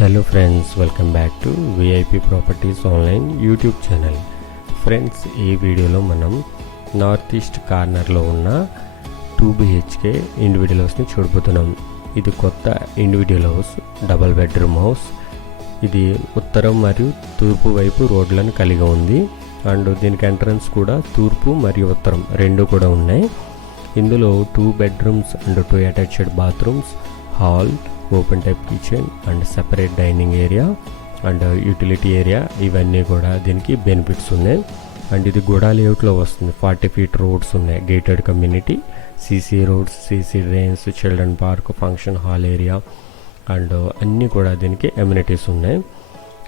Hello friends welcome back to VIP properties online YouTube channel friends ఈ వీడియోలో మనం north east కార్నర్లో ఉన్న టూ బిహెచ్కే ఇండివిజువల్ హౌస్ని చూడబోతున్నాం. ఇది కొత్త individual house double bedroom house ఇది ఉత్తరం మరియు తూర్పు వైపు రోడ్లను కలిగి ఉంది. అండ్ దీనికి ఎంట్రన్స్ కూడా తూర్పు మరియు ఉత్తరం రెండు కూడా ఉన్నాయి. ఇందులో two bedrooms and two attached bathrooms hall open type kitchen and separate dining area and utility area ఇవన్నీ కూడా దీనికి బెనిఫిట్స్ ఉన్నాయి. అండ్ ఇది గుడా లేఅవుట్లో వస్తుంది. ఫార్టీ ఫీట్ రోడ్స్ ఉన్నాయి. Gated community CC roads CC drains children park function hall area and అన్నీ కూడా దీనికి ఎమ్యూనిటీస్ ఉన్నాయి.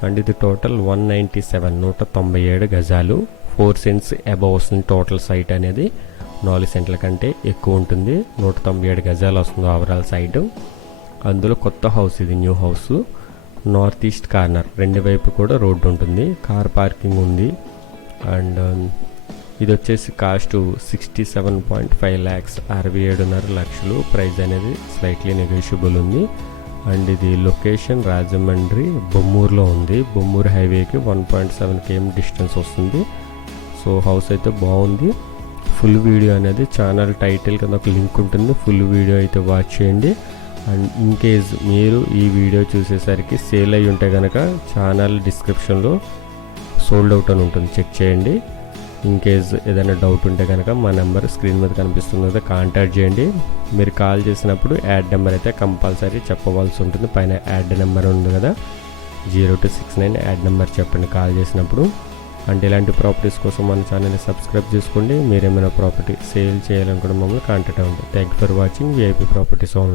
అండ్ ఇది టోటల్ వన్ నైంటీ సెవెన్ నూట తొంభై ఏడు గజాలు. ఫోర్ సెంట్స్ అబవ్ వస్తుంది టోటల్ సైట్ అనేది. నాలుగు సెంట్ల కంటే ఎక్కువ ఉంటుంది. నూట తొంభై ఏడు గజాలు వస్తుంది ఓవరాల్ సైట్ అందులో కొత్త హౌస్ ఇది new house. North east corner రెండు వైపు కూడా రోడ్డు ఉంటుంది. కార్ పార్కింగ్ ఉంది. అండ్ um, ఇది వచ్చేసి cost sixty seven point five lakhs అరవై ఏడున్నర లక్షలు. ప్రైస్ అనేది స్లైట్లీ నెగోషియబుల్ ఉంది. అండ్ ఇది లొకేషన్ రాజమండ్రి బొమ్మూరులో ఉంది. బొమ్మూరు హైవేకి one point seven KM distance వస్తుంది. సో హౌస్ అయితే బాగుంది. ఫుల్ వీడియో అనేది ఛానల్ టైటిల్ కింద ఒక లింక్ ఉంటుంది. ఫుల్ వీడియో అయితే వాచ్ చేయండి. అండ్ ఇన్ కేస్ మీరు ఈ వీడియో చూసేసరికి సేల్ అయి ఉంటే కనుక ఛానల్ డిస్క్రిప్షన్లో సోల్డ్ అవుట్ అని ఉంటుంది చెక్ చేయండి. ఇన్ కేస్ ఏదైనా డౌట్ ఉంటే కనుక మా నెంబర్ స్క్రీన్ మీద కనిపిస్తుంది కదా కాంటాక్ట్ చేయండి. మీరు కాల్ చేసినప్పుడు యాడ్ నెంబర్ అయితే కంపల్సరీ చెప్పవలసి ఉంటుంది. పైన యాడ్ నెంబర్ ఉంది కదా zero two six nine ad number చెప్పండి కాల్ చేసినప్పుడు. అంటే ఇలాంటి ప్రాపర్టీస్ కోసం మన ఛానల్ని సబ్స్క్రైబ్ చేసుకోండి. మీరేమైనా ప్రాపర్టీ సేల్ చేయాలనుకుంటే మమ్మల్ని కాంటాక్ట్ అవ్వండి. Thank you for watching VIP properties online